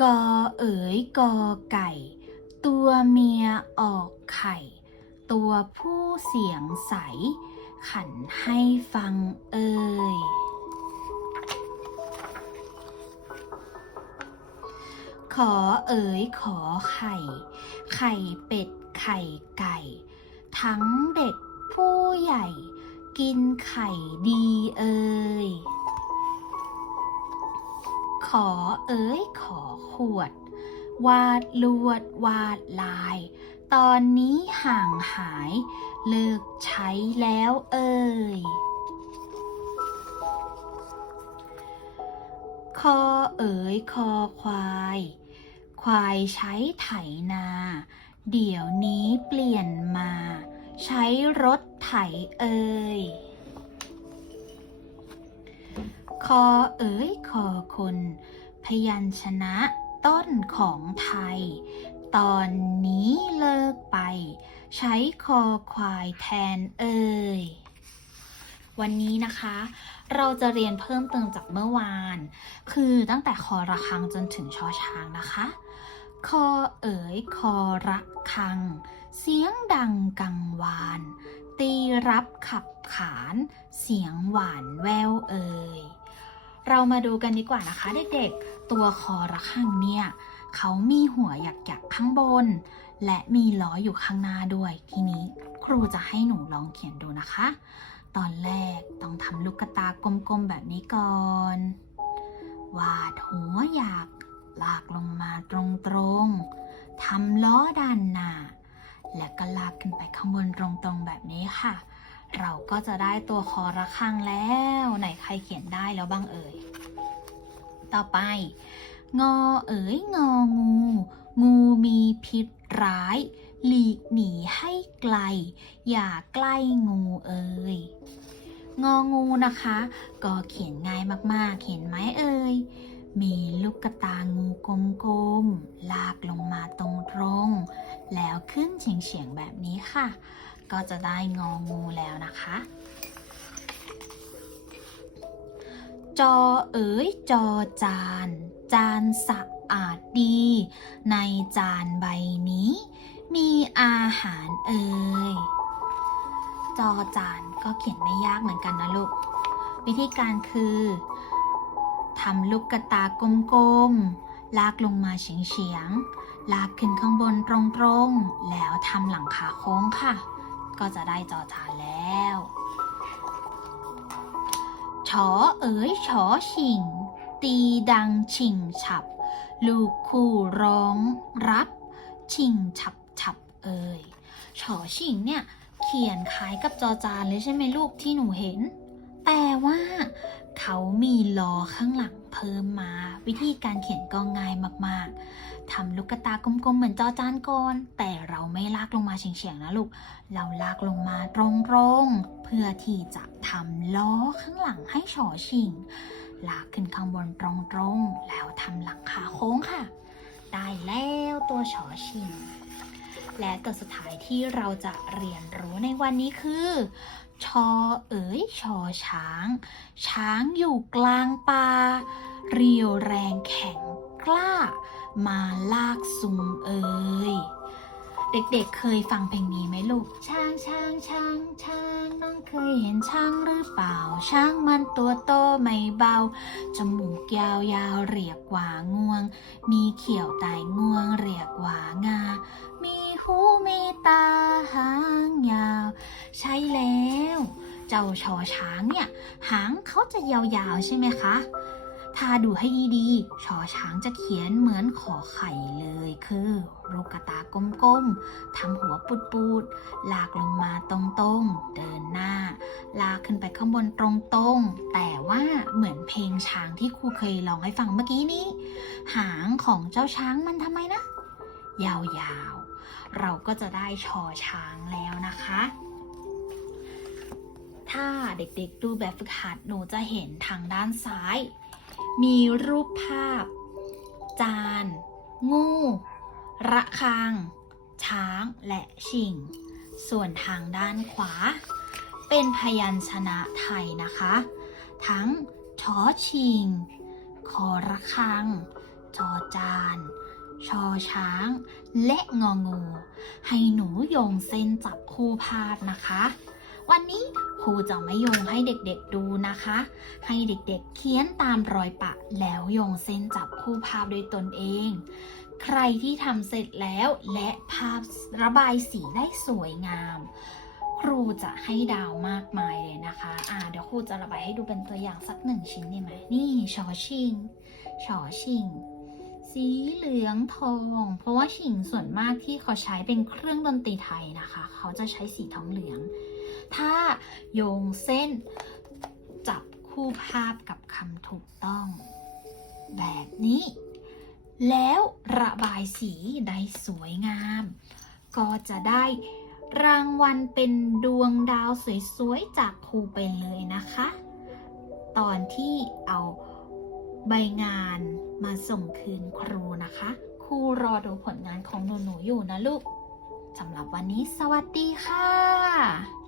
กอเอ๋ยกอไก่ ตัวเมียออกไข่ ตัวผู้เสียงใส ขันให้ฟังเอ่ยขอเอ๋ยขอไข่ ไข่เป็ดไข่ไก่ ทั้งเด็กผู้ใหญ่ กินไข่ดีเอ่ยขอเอ๋ยขอ ขวด วาดลวดวาดลาย ตอนนี้ห่างหาย เลิกใช้แล้วเอ่ยคอเอ๋ยคอควาย ควายใช้ไถนา เดี๋ยวนี้เปลี่ยนมา ใช้รถไถเอ่ยคอเอ๋ยคอคน พยัญชนะ ต้นของไทย ตอนนี้เลิกไป ใช้คอควายแทนเอ่ยวันนี้นะคะ เราจะเรียนเพิ่มเติมจากเมื่อวาน คือตั้งแต่คอระฆังจนถึงชอช้างนะคะ คอเอ๋ยคอระฆัง เสียงดังกังวาน ตีรับขับขาน เสียงหวานแววเอ่ย เรามาดูกันดีกว่านะคะเด็กๆ ตัวคอระฆังเนี่ยเขามีหัวหยักๆข้างบน และมีล้ออยู่ข้างหน้าด้วย ทีนี้ครูจะให้หนูลองเขียนดูนะคะ ตอนแรกต้องทำลูกตากลมๆแบบนี้ก่อน วาดหัวหยักลากลงมาตรงๆทำล้อด้านหน้า และก็ลากขึ้นไปข้างบนตรงๆแบบนี้ค่ะ เราก็จะได้ตัวคอระฆังแล้ว ไหนใครเขียนได้แล้วบ้างเอ่ย ต่อไป งอเอ๋ยงองู งูมีพิษร้าย หลีกหนีให้ไกล อย่าใกล้งูเอ่ยงองูนะคะ ก็เขียนง่ายมากๆ เห็นไหมเอ่ย มีลูกกระตางูกลมๆ ลากลงมาตรงๆ แล้วขึ้นเฉียงๆ แบบนี้ค่ะ ก็จะได้งองูแล้วนะคะ จอเอ๋ยจอจาน จานสะอาดดี ในจานใบนี้ มีอาหารเอ่ย จอจานก็เขียนไม่ยากเหมือนกันนะลูก วิธีการคือทำลูกกระตากลมๆ ลากลงมาเฉียงๆ ลากขึ้นข้างบนตรงๆ แล้วทำหลังคาโค้งค่ะ ก็จะได้จอจานแล้วชอเอ๋ยชอชิง ตีดังชิงฉับ ลูกคู่ร้องรับ ชิงฉับฉับเอ่ยชอชิงเนี่ยเขียนคล้ายกับจอจานเลยใช่ไหมลูกที่หนูเห็น แต่ว่าเขามีล้อข้างหลัง เพิ่มมา วิธีการเขียนก็ง่ายมากๆทำลูกตากลมๆเหมือนจอจานก่อน แต่เราไม่ลากลงมาเฉียงๆนะลูก เราลากลงมาตรงๆ เพื่อที่จะทำล้อข้างหลังให้ชอชิง ลากขึ้นข้างบนตรงๆ แล้วทำหลังคาโค้งค่ะ ได้แล้วตัวชอชิง และตัวสุดท้ายที่เราจะเรียนรู้ในวันนี้คือ ชอเอ๋ยชอช้าง ช้างอยู่กลางป่าเรียวแรงแข็งกล้า มาลากซุงเอ๋ยเด็กๆ เคยฟังเพลงนี้ไหมลูก ช้างช้างช้างช้างน้องเคยเห็นช้างหรือเปล่า ช้างมันตัวโตไม่เบา จมูกยาวยาวๆเรียกว่างวง มีเขียวไตงวงเรียกว่างามีหูมี ตาหางยาว ใช่แล้ว เจ้าชอช้างเนี่ย หางเขาจะยาวๆใช่ไหมคะ ถ้าดูให้ดีๆ ชอช้างจะเขียนเหมือนขอไข่เลยคือลูกกระตากลมๆทำหัวปูดๆ ลากลงมาตรงๆ เดินหน้า ลากขึ้นไปข้างบนตรงๆ แต่ว่าเหมือนเพลงช้างที่ครูเคยร้องให้ฟังเมื่อกี้นี้ หางของเจ้าช้างมันทำไมนะ ยาวๆ เราก็จะได้ชอช้างแล้วนะคะ ถ้าเด็กๆดูแบบฝึกหัดหนูจะเห็นทางด้านซ้าย มีรูปภาพ จาน งู ระฆัง ช้างและชิง ส่วนทางด้านขวา เป็นพยัญชนะไทยนะคะ ทั้งชอชิง คอระฆัง จอจาน ชอช้าง และงองู ให้หนูโยงเส้นจับคู่ภาพนะคะ วันนี้ครูจะไม่โยงให้เด็กๆดูนะคะ ให้เด็กๆเขียนตามรอยปะแล้วโยงเส้นจับคู่ภาพด้วยตนเอง ใครที่ทำเสร็จแล้วและภาพระบายสีได้สวยงาม ครูจะให้ดาวมากมายเลยนะคะ อ่าเดี๋ยวครูจะระบายให้ดูเป็นตัวอย่างสักหนึ่งชิ้นได้ไหมนี่ชอชิงชอชิง สีเหลืองทอง เพราะว่าชิงส่วนมากที่เขาใช้เป็นเครื่องดนตรีไทยนะคะ เขาจะใช้สีทองเหลือง ถ้าโยงเส้นจับคู่ภาพกับคำถูกต้อง แบบนี้ แล้วระบายสีได้สวยงาม ก็จะได้รางวัลเป็นดวงดาวสวยๆ จากครูไปเลยนะคะ ตอนที่เอา ใบงานมาส่งคืนครูนะคะ ครูรอดูผลงานของหนูๆอยู่นะลูกสำหรับวันนี้สวัสดีค่ะ